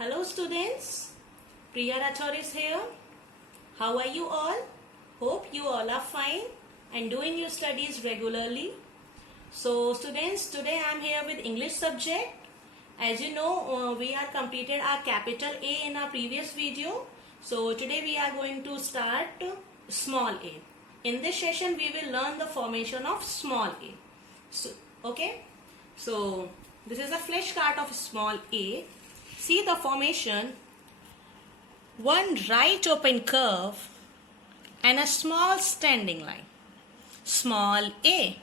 Hello students, Priya Rathore is here. How are you all? Hope you all are fine and doing your studies regularly. So students, today I am here with English subject. As you know, we have completed our capital A in our previous video. So today we are going to start small a. In this session we will learn the formation of small a. So this is a flashcard of small a. See the formation: one right open curve and a small standing line, small a.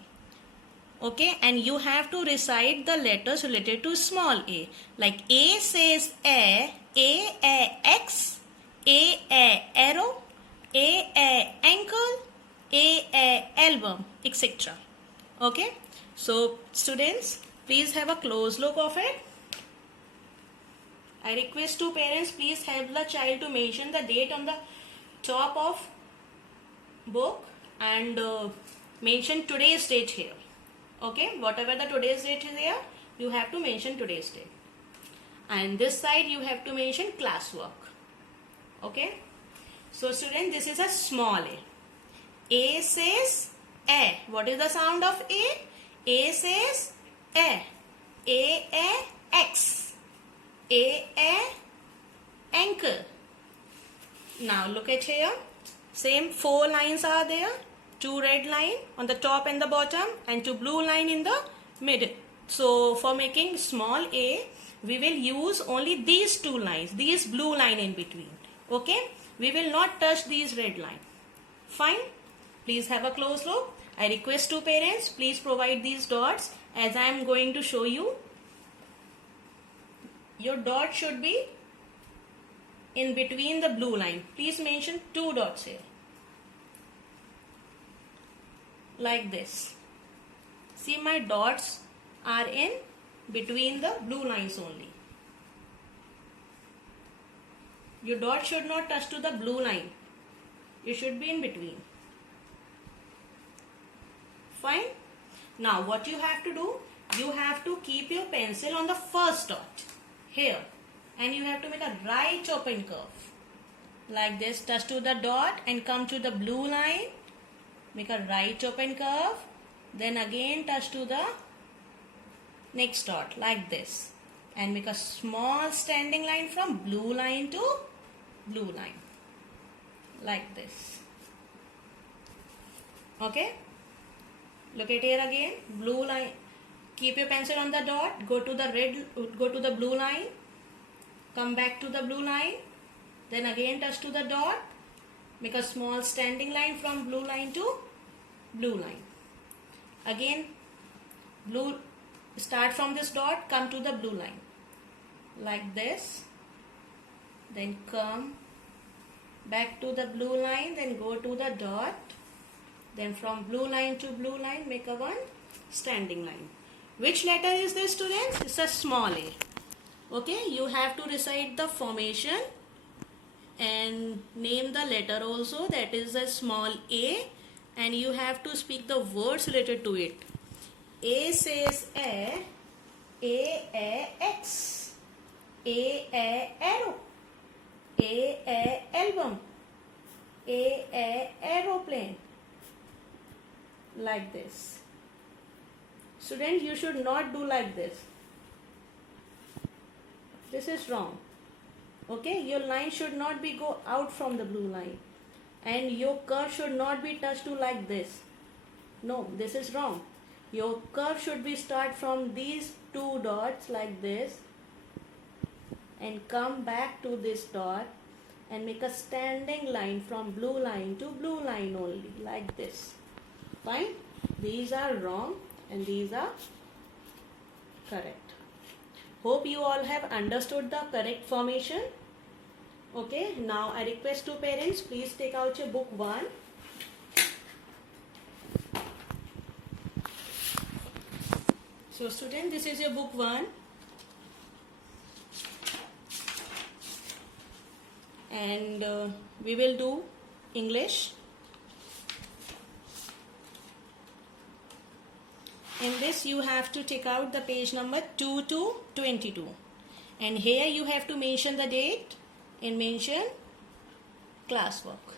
Okay, and you have to recite the letters related to small a. Like A says a X, a arrow, a ankle, a album, etc. Okay, so students, please have a close look of it. I request to parents, please help the child to mention the date on the top of book and mention today's date here. Okay, whatever the today's date is here, you have to mention today's date. And this side you have to mention classwork. Okay, so student, this is a small a. A says a. What is the sound of a? A says a X. A ankle. Now look at here. Same 4 lines are there. 2 red line on the top and the bottom and 2 blue line in the middle. So for making small a, we will use only these 2 lines, these blue line in between. Okay, we will not touch these red line. Fine, please have a close look. I request to parents, please provide these dots as I am going to show you. Your dot should be in between the blue line. Please mention 2 dots here. Like this. See, my dots are in between the blue lines only. Your dot should not touch to the blue line. You should be in between. Fine. Now what you have to do? You have to keep your pencil on the first dot here, and you have to make a right open curve like this. Touch to the dot and come to the blue line. Make a right open curve, then again touch to the next dot like this, and make a small standing line from blue line to blue line like this. Okay, look at here again. Blue line, keep your pencil on the dot, go to the blue line, come back to the blue line, then again touch to the dot, make a small standing line from blue line to blue line. Again blue, start from this dot, come to the blue line like this, then come back to the blue line, then go to the dot, then from blue line to blue line make a one standing line. Which letter is this, students? It's a small a. Okay, you have to recite the formation and name the letter also, that is a small a, and you have to speak the words related to it. A says a X, a arrow, a album, a aeroplane, like this. Students, you should not do like this. This is wrong. Okay, your line should not be go out from the blue line, and your curve should not be touched to like this. No, this is wrong. Your curve should be start from these 2 dots like this and come back to this dot and make a standing line from blue line to blue line only like this. Fine, these are wrong and these are correct. Hope you all have understood the correct formation. Okay, now I request to parents, please take out your book 1. So student, this is your book 1. And we will do English. In this you have to take out the page number 2 to 22. And here you have to mention the date and mention classwork.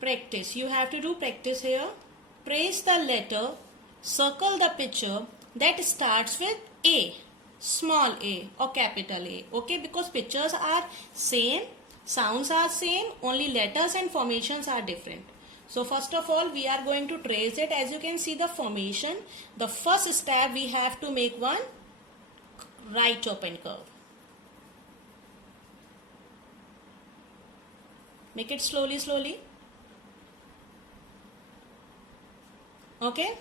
Practice. You have to do practice here. Trace the letter, circle the picture that starts with A, small a or capital A. Okay, because pictures are same, sounds are same, only letters and formations are different. So first of all, we are going to trace it. As you can see the formation, the first step we have to make one right open curve. Make it slowly. Okay.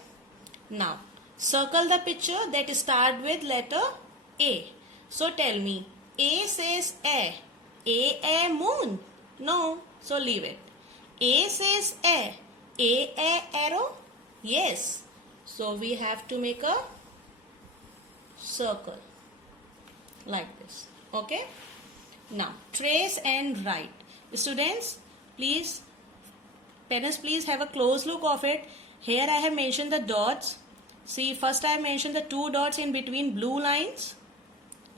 Now, circle the picture that start with letter A. So tell me, A says a moon? No, so leave it. A says a arrow? Yes. So we have to make a circle like this. Okay. Now, trace and write. Students, please, parents, please have a close look of it. Here I have mentioned the dots. See, first I have mentioned the 2 dots in between blue lines,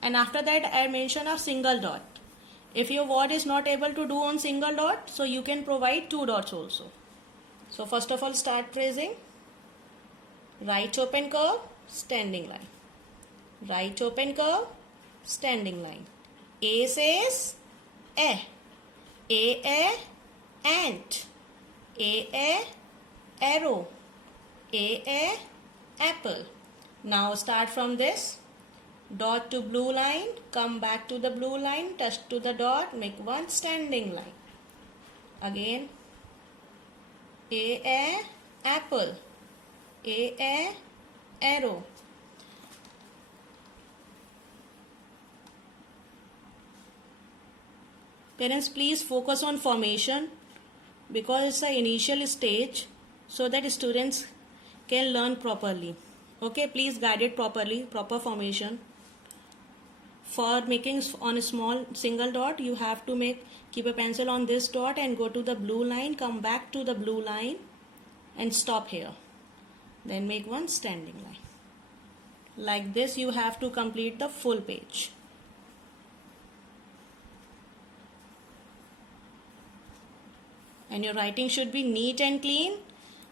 and after that I have mentioned a single dot. If your word is not able to do on single dot, so you can provide 2 dots also. So first of all, start tracing. Right open curve, standing line. Right open curve, standing line. A says a ant, a arrow, a apple. Now start from this dot to blue line, come back to the blue line, touch to the dot, make one standing line. Again, a apple, a arrow. Parents, please focus on formation because it's the initial stage, so that students can learn properly. Okay, please guide it properly, proper formation. For making on a small single dot, you have to keep a pencil on this dot and go to the blue line, come back to the blue line and stop here. Then make one standing line. Like this you have to complete the full page. And your writing should be neat and clean,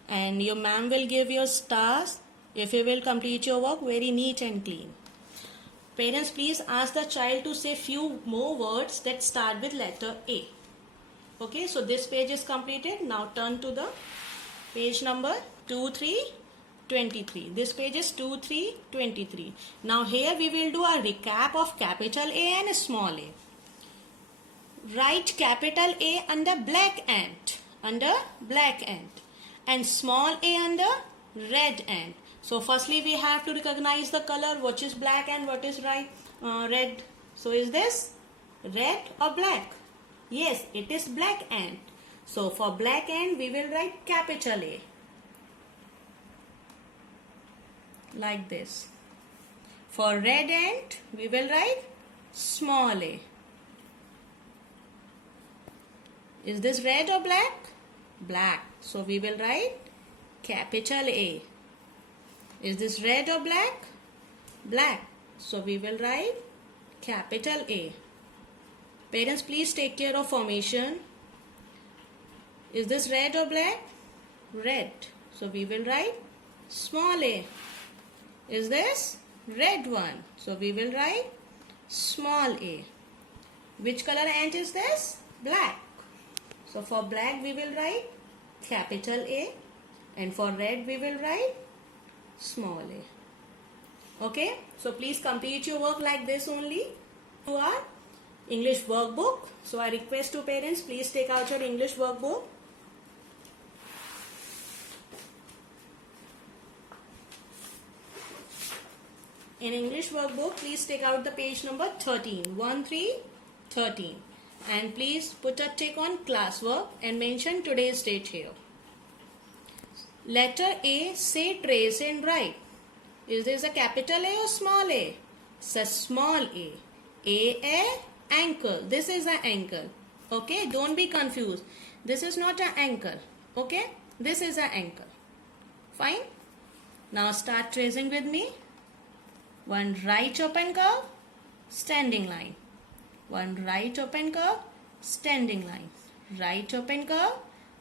and your ma'am will give you stars if you will complete your work very neat and clean. Parents, please ask the child to say few more words that start with letter A. Okay, so this page is completed. Now turn to the page number 2323. This page is 2323. Now here we will do a recap of capital A and small a. Write capital A under black ant, and small a under red ant. So firstly we have to recognize the color, which is black and what is red. So is this red or black? Yes, it is black ant. So for black ant we will write capital A like this. For red ant we will write small a. Is this red or black? Black. So we will write capital A. Is this red or black? Black. So we will write capital A. Parents, please take care of formation. Is this red or black? Red. So we will write small a. Is this red one? So we will write small a. Which color ant is this? Black. So for black we will write capital A, and for red we will write small a. Okay, so please complete your work like this only. To our English workbook. So I request to parents, please take out your English workbook. In English workbook, please take out the page number 13, 13. And please put a tick on classwork and mention today's date here. Letter A, say trace and write. Is this a capital A or small a? It's a small a. A ankle. This is an ankle. Okay, don't be confused. This is not an ankle. Okay, this is an ankle. Fine. Now start tracing with me. one right open curve, standing line, one right open curve, standing line, right open curve,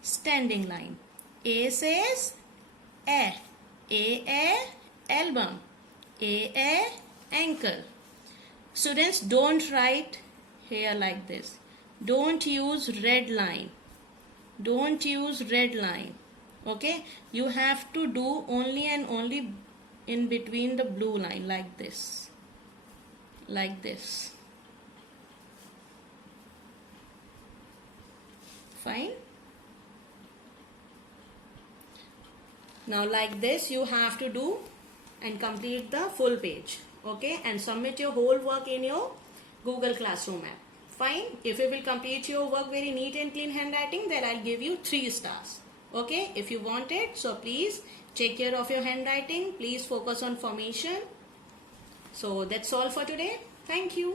standing line. A says A album, A ankle. Students, don't write here like this. Don't use red line. Don't use red line. Okay, you have to do only and only in between the blue line, like this, like this. Fine. Now like this you have to do and complete the full page. Okay, and submit your whole work in your Google Classroom app. Fine. If you will complete your work very neat and clean handwriting, then I'll give you 3 stars. Okay, if you want it, so please take care of your handwriting. Please focus on formation. So that's all for today. Thank you.